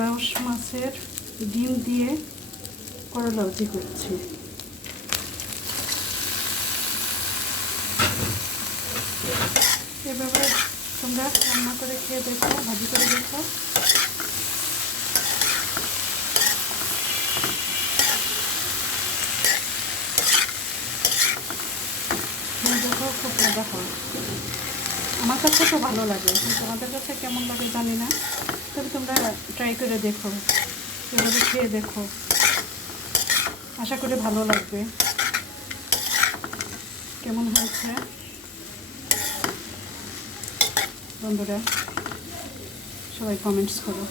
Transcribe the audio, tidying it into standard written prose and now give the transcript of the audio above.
বাউস মাছের ডিম দিয়ে করলা ভাজি করছি। এভাবে তোমরা রান্না করে খেয়ে দেখো, ভাজি করে দেখো। দেখো খুব মজা হয়, আমার কাছে তো ভালো লাগে, তোমাদের কাছে কেমন লাগে জানি না, তবে তোমরা ট্রাই করে দেখো, এভাবে খেয়ে দেখো, আশা করি ভালো লাগবে। কেমন হয়েছে বন্ধুরা সবাই কমেন্টস করো।